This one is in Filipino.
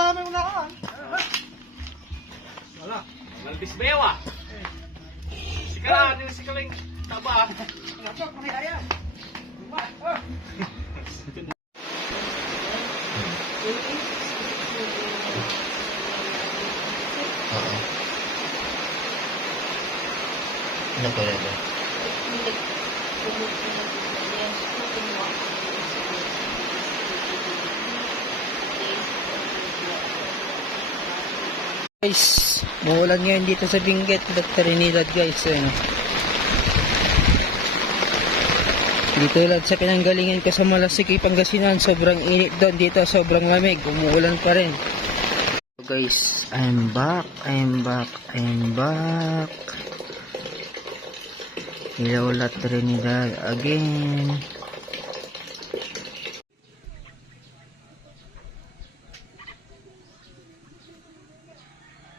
naman unahan. Wala. Malbis bewa. Sikalaan yung sikaling taba. Napok, mahihaya. Oo. Ano po rin ba? Guys, maulan ngayon dito sa Benguet, Trinidad guys. Ayun. Dito lang sa pinanggalingan ko sa Malasiki, Pangasinan, sobrang init doon. Dito sobrang lamig, umuulan pa rin. So guys, I'm back. Hello, Trinidad again.